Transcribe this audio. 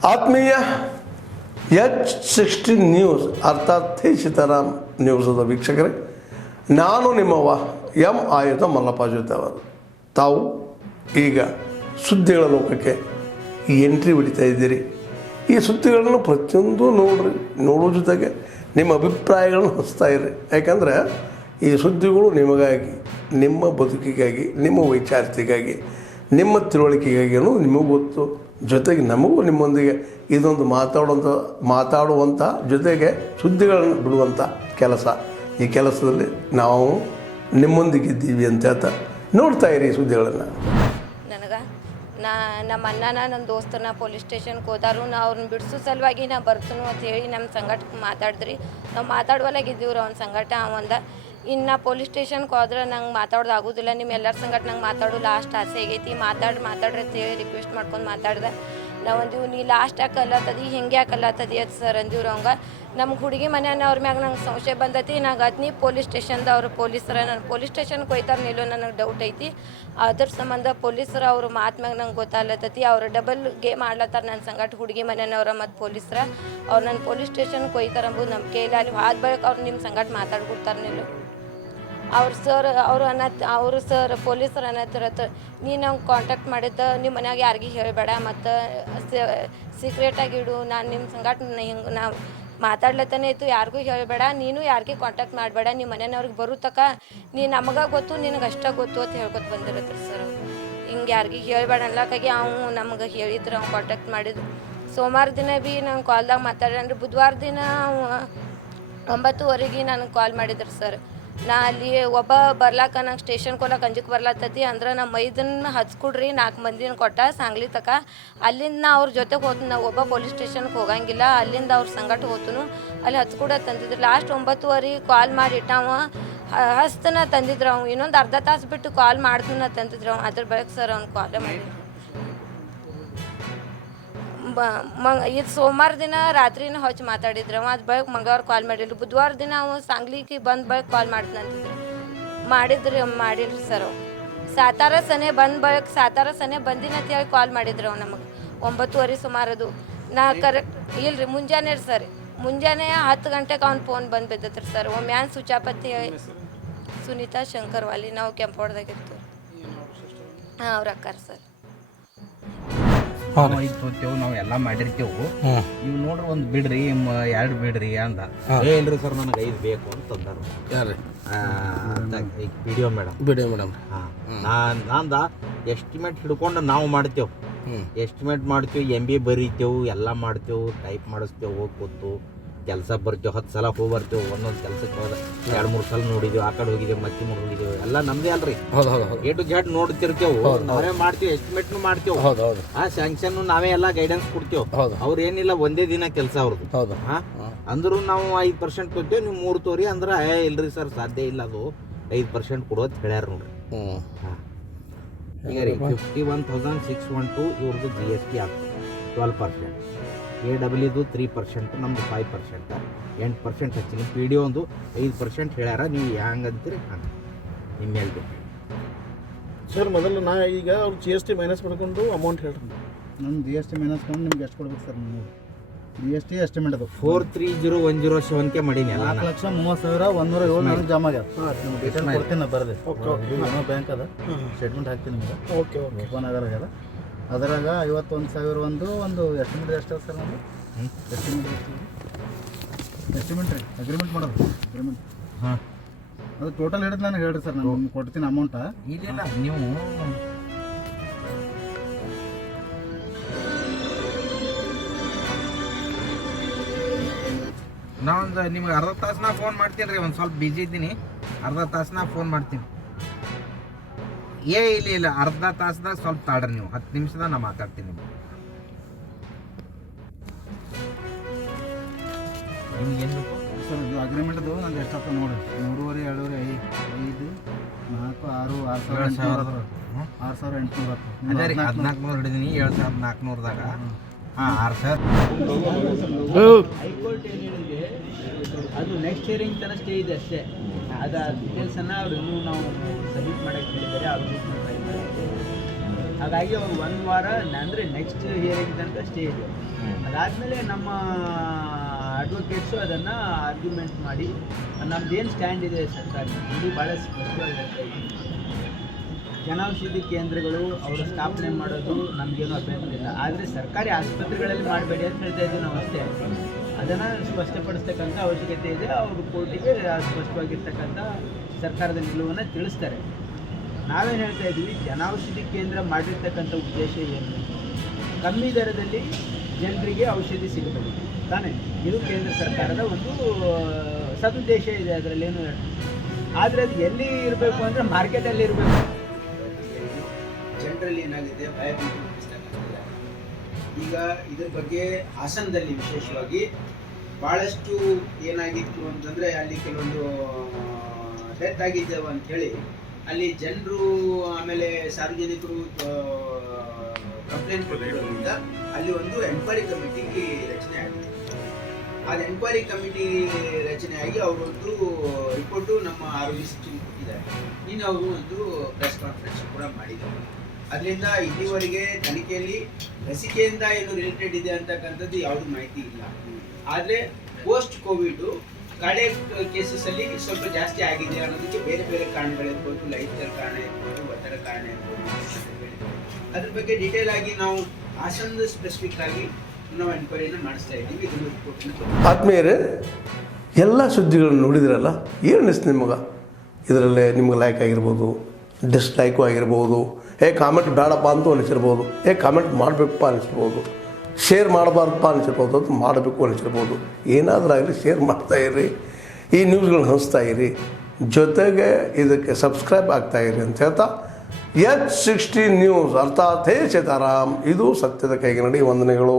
ಆತ್ಮೀಯ H16 news ಅರ್ಥಾತ್ ಸೀತಾರಾಮ್ ನ್ಯೂಸದ ವೀಕ್ಷಕರೇ, ನಾನು ನಿಮ್ಮವ ಎಂ ಆಯುಧ ಮಲ್ಲಪ್ಪ ಜೊತೆ ಅವರು. ತಾವು ಈಗ ಸುದ್ದಿಗಳ ಲೋಕಕ್ಕೆ ಎಂಟ್ರಿ ಹೊಡಿತಾ ಇದ್ದೀರಿ. ಈ ಸುದ್ದಿಗಳನ್ನು ಪ್ರತಿಯೊಂದು ನೋಡೋ ಜೊತೆಗೆ ನಿಮ್ಮ ಅಭಿಪ್ರಾಯಗಳನ್ನು ಹಚ್ತಾ ಇರಿ. ಯಾಕಂದರೆ ಈ ಸುದ್ದಿಗಳು ನಿಮಗಾಗಿ, ನಿಮ್ಮ ಬದುಕಿಗಾಗಿ, ನಿಮ್ಮ ವೈಚಾರಿಕೆಗಾಗಿ, ನಿಮ್ಮ ತಿಳುವಳಿಕೆಗಾಗಿಯೂ ನಿಮಗೂ ಗೊತ್ತು. ಜೊತೆಗೆ ನಮಗೂ ನಿಮ್ಮೊಂದಿಗೆ ಇದೊಂದು ಮಾತಾಡುವಂಥ ಜೊತೆಗೆ ಸುದ್ದಿಗಳನ್ನು ಬಿಡುವಂಥ ಕೆಲಸ. ಈ ಕೆಲಸದಲ್ಲಿ ನಾವು ನಿಮ್ಮೊಂದಿಗಿದ್ದೀವಿ ಅಂತ ಹೇಳ್ತಾ ನೋಡ್ತಾ ಇರಿ ಸುದ್ದಿಗಳನ್ನು. ನನಗೆ ನಮ್ಮ ಅಣ್ಣನ ನನ್ನ ದೋಸ್ತನ ಪೊಲೀಸ್ ಸ್ಟೇಷನ್ಗೆ ಹೋದಾರು. ನಾ ಅವ್ರನ್ನ ಬಿಡಿಸೋ ಸಲುವಾಗಿ ನಾ ಬರ್ತನು ಅಂತ ಹೇಳಿ ನಮ್ಮ ಸಂಘಟಕ್ಕೆ ಮಾತಾಡಿದ್ರಿ. ನಾವು ಮಾತಾಡುವಲ್ಲಾಗಿದ್ದೀವ್ರಿ ಅವ್ನ ಸಂಘಟ. ಅವಂದ ಇನ್ನು ಪೊಲೀಸ್ ಸ್ಟೇಷನ್ಗೆ ಹೋದ್ರೆ ನಂಗೆ ಮಾತಾಡೋದು ಆಗೋದಿಲ್ಲ, ನಿಮ್ಮ ಎಲ್ಲರ ಸಂಘಟ ನಂಗೆ ಮಾತಾಡೋ ಲಾಸ್ಟ್ ಆಸೆ ಆಗೈತಿ, ಮಾತಾಡ್ರಿ ಅಂತ ಹೇಳಿ ರಿಕ್ವೆಸ್ಟ್ ಮಾಡ್ಕೊಂಡು ಮಾತಾಡ್ದೆ. ನಾವು ಅಂದೀವಿ ನೀ ಲಾಸ್ಟ್ ಯಾಕೆ ಅಲ್ಲತ್ತದಿ, ಹಿಂಗೆ ಯಾಕೆ ಅಲ್ಲತ್ತದಿ ಅದು ಸರ್ ಅಂದಿವ್ರು. ಅವಂಗೆ ನಮ್ಗೆ ಹುಡುಗಿ ಮನೆಯನ್ನ ಅವ್ರ ಮ್ಯಾಗ ನಂಗೆ ಸಂಶಯ ಬಂದೈತಿ. ನಾಗ ಅದ್ನಿ ಪೊಲೀಸ್ ಸ್ಟೇಷನ್ದ ಅವ್ರು ಪೊಲೀಸರ ನಾನು ಪೊಲೀಸ್ ಸ್ಟೇಷನ್ಗೆ ಹೋಯ್ತಾರೆ ನಿಲ್ಲೋ ನನಗೆ ಡೌಟ್ ಐತಿ. ಅದ್ರ ಸಂಬಂಧ ಪೊಲೀಸರು ಅವ್ರ ಮಾತು ಮ್ಯಾಗ ನಂಗೆ ಗೊತ್ತಾಗ್ಲತ್ತತಿ. ಅವ್ರು ಡಬಲ್ ಗೇಮ್ ಆಡ್ಲತ್ತಾರ ನನ್ನ ಸಂಗಟ, ಹುಡುಗಿ ಮನೆಯವ್ರ ಮತ್ತು ಪೊಲೀಸರ. ಅವ್ರು ನನ್ನ ಪೊಲೀಸ್ ಸ್ಟೇಷನ್ಗೆ ಹೋಯ್ತಾರೆ ಅಂಬುದು ನಂಬಿಕೆ ಇಲ್ಲ. ಅಲ್ಲಿ ಆದ ಬಳಿಕ ಅವ್ರು ನಿಮ್ಮ ಸಂಗಟ ಮಾತಾಡ್ಕೊಡ್ತಾರೆ ನಿಲ್ಲು. ಅವ್ರು ಸರ್ ಅವರು ಸರ್ ಪೊಲೀಸರು ಅನ್ನತ್ತಿರತ್ತ ನೀ ನಂಗೆ ಕಾಂಟ್ಯಾಕ್ಟ್ ಮಾಡಿದ್ದ ನಿಮ್ಮ ಮನ್ಯಾಗ ಯಾರಿಗೂ ಹೇಳಬೇಡ, ಮತ್ತು ಸೀಕ್ರೆಟಾಗಿಡು. ನಾನು ನಿಮ್ಮ ಸಂಗಟ ಹಿಂಗೆ ನಾವು ಮಾತಾಡ್ಲತ್ತಾನೆ ಇತ್ತು, ಯಾರಿಗೂ ಹೇಳಬೇಡ, ನೀನು ಯಾರಿಗೆ ಕಾಂಟ್ಯಾಕ್ಟ್ ಮಾಡಬೇಡ, ನಿಮ್ಮ ಮನೆಯವ್ರಿಗೆ ಬರೋ ತಕ ನೀ ನಮಗೆ ಗೊತ್ತು, ನಿನಗೆ ಅಷ್ಟೇ ಗೊತ್ತು ಅಂತ ಹೇಳ್ಕೊತ ಬಂದಿರತ್ರಿ ಸರ್. ಹಿಂಗೆ ಯಾರಿಗೂ ಹೇಳಬೇಡ ಅನ್ಲಕ್ಕಾಗಿ ಅವ್ನು ನಮ್ಗೆ ಹೇಳಿದ್ರು, ಅವ್ನು ಕಾಂಟ್ಯಾಕ್ಟ್ ಮಾಡಿದ್ರು. ಸೋಮವಾರ ದಿನ ಭೀ ನಂಗೆ ಕಾಲ್ದಾಗ ಮಾತಾಡ್ರಿ. ಬುಧವಾರ ದಿನ 9:30 ನನಗೆ ಕಾಲ್ ಮಾಡಿದ್ರು ಸರ್. ನಾ ಅಲ್ಲಿ ಒಬ್ಬ ಬರ್ಲಾಕ ನಂಗೆ ಸ್ಟೇಷನ್ಗೆ ಹೋಗ್ಲಾಕ ಅಂಜಕ್ಕೆ ಬರ್ಲಾತತಿ. ಅಂದ್ರೆ ನಮ್ಮ ಮೈದನ್ನ ಹಚ್ಕೊಡ್ರಿ 4 ಮಂದಿನ ಕೊಟ್ಟ ಸಾಂಗ್ಲಿ ತಕ. ಅಲ್ಲಿಂದ ನಾ ಅವ್ರ ಜೊತೆಗೆ ಹೋದ್ನು. ನಾವು ಒಬ್ಬ ಪೊಲೀಸ್ ಸ್ಟೇಷನ್ಗೆ ಹೋಗಂಗಿಲ್ಲ, ಅಲ್ಲಿಂದ ಅವ್ರ ಸಂಗಟ ಹೋತನು. ಅಲ್ಲಿ ಹಚ್ಕೊಡ ತಂದಿದ್ರು. ಲಾಸ್ಟ್ 9:30 ಕಾಲ್ ಮಾಡಿಟ್ಟ ಅವ ಹಸ್ತನ ತಂದಿದ್ರು. ಅವ್ನು ಇನ್ನೊಂದು ಅರ್ಧ ತಾಸು ಬಿಟ್ಟು ಕಾಲ್ ಮಾಡ್ತನ ತಂದಿದ್ರು. ಅವ್ನು ಅದ್ರ ಬಳಿಕ ಸರ್ ಅವ್ನು ಕಾಲೇ ಮಾಡಿ ಇದು ಸೋಮವಾರ ದಿನ ರಾತ್ರಿನೂ ಹಚ್ಚಿ ಮಾತಾಡಿದ್ರು. ಅದು ಬಳಿಕ ಮಂಗಳವಾರ ಕಾಲ್ ಮಾಡಿದ್ರು. ಬುಧವಾರ ದಿನ ಅವ ಸಾಂಗ್ಲಿಕ್ಕೆ ಬಂದ ಬಳಿಕ ಕಾಲ್ ಮಾಡ್ತಂತಿದ್ರು. ಮಾಡಿಲ್ರಿ ಸರ್. ಅವು ಸಾತಾರ ಸನೆ ಬಂದಿನ ಅಂತ ಹೇಳಿ ಕಾಲ್ ಮಾಡಿದ್ರು ಅವು ನಮಗೆ 9:30 ಸುಮಾರದು. ನಾ ಕರೆಕ್ಟ್ ಇಲ್ರಿ ಮುಂಜಾನೆ ರೀ ಸರ್. ಮುಂಜಾನೆ 10 ಗಂಟೆಗೆ ಅವ್ನ ಫೋನ್ ಬಂದು ಬಿದ್ದತ್ರಿ ಸರ್. ಒಮ್ಮ್ಯಾನ್ ಸುಚಾಪತಿ ಸುನೀತಾ ಶಂಕರ್ವಾಲಿ, ನಾವು ಕೆಂಪೋಡ್ದಾಗಿತ್ತು. ಹಾಂ ಅವ್ರ ಅಕ್ಕಾರ ಸರ್. ಇದು ತೋತೇವು ನಾವು ಎಲ್ಲ ಮಾಡಿರ್ತೇವು. ನೀವು ನೋಡ್ರಿ ಒಂದು ಬಿಡ್ರಿ 2 ಬಿಡ್ರಿ ಅಂದ. ಇಲ್ರಿ ಸರ್ ನನಗೆ 5 ಬೇಕು ಅಂತ ಅಂದರು. ಯಾರು ವಿಡಿಯೋ ಮೇಡಮ್. ನಾಂದ ಎಸ್ಟಿಮೇಟ್ ಹಿಡ್ಕೊಂಡು ನಾವು ಮಾಡ್ತೇವೆ. ಎಸ್ಟಿಮೇಟ್ ಮಾಡ್ತೇವೆ, MBA ಬರೀತೇವೆ, ಎಲ್ಲ ಮಾಡ್ತೇವೆ, ಟೈಪ್ ಮಾಡಿಸ್ತೇವೆ, ಹೋಗಿ ಕೂತು ಕೆಲಸ ಬರ್ತೇವೆ. 10 ಸಲ ಹೋಗಿ ಬರ್ತೇವೆ. ಒಂದೊಂದು ಕೆಲಸಕ್ಕೆ ಹೋದ 2-3 ಸಲ ನೋಡಿದೆವು. ಆ ಕಡೆ ಹೋಗಿದ್ದೇವೆ, ಮತ್ತೆ ಮುಂದೆ ಹೋಗಿದ್ದೇವೆ. ಎಲ್ಲ ನಮ್ದೇ ಅಲ್ರಿ. A to Z ನೋಡ್ತಿರ್ತೇವೆ, ನಾವೇ ಮಾಡ್ತೇವೆ, ಎಸ್ಟಿಮೇಟ್ನು ಮಾಡ್ತೇವೆ, ಆ ಸ್ಯಾಂಕ್ಷನ್ ನಾವೇ ಎಲ್ಲ ಗೈಡೆನ್ಸ್ ಕೊಡ್ತೇವೆ. ಅವ್ರು ಏನಿಲ್ಲ ಒಂದೇ ದಿನ ಕೆಲಸ ಅವ್ರದ್ದು. ಅಂದ್ರೂ ನಾವು 5% ಕೊಡ್ತೇವೆ, ನೀವು 3 ತೋರಿ ಅಂದ್ರೆ ಇಲ್ರಿ ಸರ್ ಸಾಧ್ಯ ಇಲ್ಲ, ಅದು 5% ಕೊಡೋದು ಹೇಳ್ಯಾರ ನೋಡ್ರಿ. ಈಗ ರೀ 51,612 ಇವ್ರದ್ದು GST ಆಗ್ತದೆ 12%. AWದು 3%, ನಮ್ದು 5%, 8% ಹಚ್ಚಿನಿ. PDO ಒಂದು 5% ಹೇಳ್ಯಾರ. ನೀವು ಹೆಂಗೆ ಅಂತೀರಿ ಹಂಗೆ ನಿಮ್ಮ ಮೇಲೆ ಡಿಪೆಂಡ್ ಸರ್. ಮೊದಲು ನಾ ಈಗ ಅವ್ರು GST ಮೈನಸ್ ಮಾಡ್ಕೊಂಡು ಅಮೌಂಟ್ ಹೇಳ್ರಿ. ನಮ್ಮ GST ಮೈನಸ್ ಮಾಡಿ ನಿಮ್ಗೆ ಎಷ್ಟು ಕೊಡ್ಬೇಕು ಸರ್? ನೀವು GST ಎಸ್ಟಿಮೇಟ್ ಅದು 430,107 ಮಾಡೀನಿ. 4,30,107 ನನಗೆ ಜಮಾ ಆಗ್ಯದ. ನಿಮ್ಗೆ ಡೀಟೇಲ್ ಕೊಡ್ತೀನಿ, ನಾ ಬರದೆ ಏನೋ ಬ್ಯಾಂಕ್ ಅದ, ಸ್ಟೇಟ್ಮೆಂಟ್ ಹಾಕ್ತೀನಿ ನಿಮ್ಗೆ. ಓಪನ್ ಆಗ್ಯದ. ಅದರಾಗ 51,001 ಒಂದು ಎಸ್ಟಿಮೇಟ್ ಎಷ್ಟು ಸರ್? ನಮ್ಮದು ಎಸ್ಟಿಮೇಟ್ ರೀ, ಅಗ್ರಿಮೆಂಟ್ ಮಾಡೋದು ಅಗ್ರಿಮೆಂಟ್. ಹಾಂ, ಅದು ಟೋಟಲ್ ಹಿಡಿದು ನಾನು ಹೇಳ್ರಿ ಸರ್. ನಾನು ನಿಮ್ಗೆ ಕೊಡ್ತೀನಿ ಅಮೌಂಟ. ಇಲ್ಲ ನೀವು ನಾವೊಂದು ನಿಮ್ಗೆ ಅರ್ಧ ತಾಸು ಫೋನ್ ಮಾಡ್ತೀನಿ ರೀ. ಒಂದು ಸ್ವಲ್ಪ ಬಿಜಿ ಇದ್ದೀನಿ, ಅರ್ಧ ತಾಸು ಫೋನ್ ಮಾಡ್ತೀನಿ. ಇಲ್ಲ ಅರ್ಧ ತಾಸ್ದಾಗ ಸ್ವಲ್ಪ ತಾಡ್ರಿ, ನೀವು 10 ನಿಮಿಷದಾಗ ನಾ ಮಾತಾಡ್ತೀನಿ. ನಿಮ್ಗೆ ಏನು ಬೇಕು ಸರ್? ಇದು ಅಗ್ರಿಮೆಂಟ್ದು ನಂದು ಎಷ್ಟಪ್ಪ ನೋಡಿ, 3,500, 7,500, 5, 4, 6, 6,800. ಅದೇ ರೀ 1,400 ಹಿಡಿದೀನಿ. 7,400ದಾಗ 6,000. ಹೈಕೋರ್ಟ್ ಏನು ಹೇಳಿದೆ, ಅದು ನೆಕ್ಸ್ಟ್ ಹಿಯರಿಂಗ್ ತನಕ ಸ್ಟೇ ಇದೆ ಅಷ್ಟೇ. ಅದು ಡೀಟೇಲ್ಸನ್ನು ಅವರು ಇನ್ನೂ ನಾವು ಸಬ್ಮಿಟ್ ಮಾಡೋಕ್ಕೆ ಹೇಳಿದ್ದಾರೆ. ಅದು ಹಾಗಾಗಿ ಅವ್ರು 1 ವಾರ ಅಂದರೆ ನೆಕ್ಸ್ಟ್ ಹಿಯರಿಂಗ್ ತನಕ ಸ್ಟೇ ಇದೆ. ಅದಾದಮೇಲೆ ನಮ್ಮ ಅಡ್ವೊಕೇಟ್ಸು ಅದನ್ನು ಆರ್ಗ್ಯುಮೆಂಟ್ ಮಾಡಿ ನಮ್ದೇನು ಸ್ಟ್ಯಾಂಡ್ ಇದೆ ಸರ್ಕಾರ ಇಲ್ಲಿ ಭಾಳ ಸ್ಪಷ್ಟವಾಗಿ ಹೇಳ್ತಾ ಇದ್ದೀವಿ. ಜನೌಷಧಿ ಕೇಂದ್ರಗಳು ಅವರು ಸ್ಥಾಪನೆ ಮಾಡೋದು ನಮಗೇನು ಅಭ್ಯಂತರ ಇಲ್ಲ, ಆದರೆ ಸರ್ಕಾರಿ ಆಸ್ಪತ್ರೆಗಳಲ್ಲಿ ಮಾಡಬೇಡಿ ಅಂತ ಹೇಳ್ತಾ ಇದ್ದೀವಿ ನಾವು ಅಷ್ಟೇ. ಅದನ್ನು ಸ್ಪಷ್ಟಪಡಿಸ್ತಕ್ಕಂಥ ಅವಶ್ಯಕತೆ ಇದೆ. ಅವರು ಕೋರ್ಟಿಗೆ ಸ್ಪಷ್ಟವಾಗಿರ್ತಕ್ಕಂಥ ಸರ್ಕಾರದ ನಿಲುವನ್ನು ತಿಳಿಸ್ತಾರೆ. ನಾವೇನು ಹೇಳ್ತಾ ಇದ್ದೀವಿ, ಜನೌಷಧಿ ಕೇಂದ್ರ ಮಾಡಿರ್ತಕ್ಕಂಥ ಉದ್ದೇಶ ಏನು? ಕಮ್ಮಿ ದರದಲ್ಲಿ ಜನರಿಗೆ ಔಷಧಿ ಸಿಗಬೇಕು ತಾನೇ, ಇದು ಕೇಂದ್ರ ಸರ್ಕಾರದ ಒಂದು ಸದುದ್ದೇಶ ಇದೆ, ಅದರಲ್ಲೇನು. ಆದರೆ ಅದು ಎಲ್ಲಿ ಇರಬೇಕು ಅಂದರೆ ಮಾರ್ಕೆಟಲ್ಲಿ ಇರಬೇಕು. ಜನರಲ್ಲಿ ಏನಾಗಿದೆ ಭಯಭೀತಿ ಹುಟ್ಟಿಸ್ತಕ್ಕಂಥದ್ದು. ಈಗ ಇದ್ರ ಬಗ್ಗೆ ಹಾಸನದಲ್ಲಿ ವಿಶೇಷವಾಗಿ ಭಾಳಷ್ಟು ಏನಾಗಿತ್ತು ಅಂತಂದರೆ ಅಲ್ಲಿ ಕೆಲವೊಂದು ಡೆತ್ ಆಗಿದ್ದೇವೆ ಅಂಥೇಳಿ ಅಲ್ಲಿ ಜನರು ಆಮೇಲೆ ಸಾರ್ವಜನಿಕರು ಕಂಪ್ಲೇಂಟ್ ಕೊಟ್ಟಿರೋದ್ರಿಂದ ಅಲ್ಲಿ ಒಂದು ಎನ್ಕ್ವೈರಿ ಕಮಿಟಿ ರಚನೆ ಆಗಿದೆ. ಅದು ಎನ್ಕ್ವೈರಿ ಕಮಿಟಿ ರಚನೆಯಾಗಿ ಅವರೊಂದು ರಿಪೋರ್ಟು ನಮ್ಮ ಆರೋಗ್ಯ ಸಚಿವರು ಕೊಟ್ಟಿದ್ದಾರೆ. ಇನ್ನು ಅವರು ಒಂದು ಪ್ರೆಸ್ ಕಾನ್ಫರೆನ್ಸ್ ಕೂಡ ಮಾಡಿದ್ದಾರೆ. ಅದರಿಂದ ಇಲ್ಲಿವರೆಗೆ ತನಿಖೆಯಲ್ಲಿ ಲಸಿಕೆಯಿಂದ ಏನು ರಿಲೇಟೆಡ್ ಇದೆ ಅಂತಕ್ಕಂಥದ್ದು ಯಾವುದೂ ಮಾಹಿತಿ ಇಲ್ಲ. ಆದರೆ ಪೋಸ್ಟ್ ಕೋವಿಡು ಕಾರ್ಡಿಯಾಕ್ ಕೇಸಸ್ಸಲ್ಲಿ ಸ್ವಲ್ಪ ಜಾಸ್ತಿ ಆಗಿದೆ ಅನ್ನೋದಕ್ಕೆ ಬೇರೆ ಬೇರೆ ಕಾರಣಗಳಿರ್ಬೋದು, ಲೈಂಗಿಕ ಕಾರಣ ಇರ್ಬೋದು, ಒತ್ತಡ ಕಾರಣ ಇರ್ಬೋದು. ಅದ್ರ ಬಗ್ಗೆ ಡೀಟೇಲ್ ಆಗಿ ನಾವು ಹಾಸನದ ಸ್ಪೆಸಿಫಿಕ್ ಆಗಿ ನಾವು ಎನ್ಕ್ವೈರಿನ ಮಾಡಿಸ್ತಾ ಇದ್ದೀವಿ. ಇದನ್ನು ರಿಪೋರ್ಟ್ನ ಆತ್ಮೀಯರೇ, ಎಲ್ಲ ಸುದ್ದಿಗಳನ್ನು ನೋಡಿದ್ರಲ್ಲ, ಏನು ಅನಿಸ್ತು ನಿಮಗೆ? ಇದರಲ್ಲೇ ನಿಮ್ಗೆ ಲೈಕ್ ಆಗಿರ್ಬೋದು, ಡಿಸ್ಲೈಕು ಆಗಿರ್ಬೋದು, ಕಾಮೆಂಟ್ ಬೇಡಪ್ಪ ಅಂತೂ ಅನಿಸಿರ್ಬೋದು, ಕಾಮೆಂಟ್ ಮಾಡಬೇಕಪ್ಪ ಅನಿಸಿರ್ಬೋದು, ಶೇರ್ ಮಾಡಬಾರ್ದಪ್ಪ ಅನಿಸಿರ್ಬೋದು, ಅದು ಮಾಡಬೇಕು ಅನಿಸಿರ್ಬೋದು. ಏನಾದರೂ ಆಗಲಿ ಶೇರ್ ಮಾಡ್ತಾಯಿರಿ, ಈ ನ್ಯೂಸ್ಗಳನ್ನ ಹಂಚ್ತಾ ಇರಿ, ಜೊತೆಗೆ ಇದಕ್ಕೆ ಸಬ್ಸ್ಕ್ರೈಬ್ ಆಗ್ತಾಯಿರಿ ಅಂತ ಹೇಳ್ತಾ H16 ನ್ಯೂಸ್ ಅರ್ಥಾತ್ ಹೇ ಸೀತಾರಾಮ್, ಇದು ಸತ್ಯದ ಕೈಗೆ ನಡಿ. ವಂದನೆಗಳು.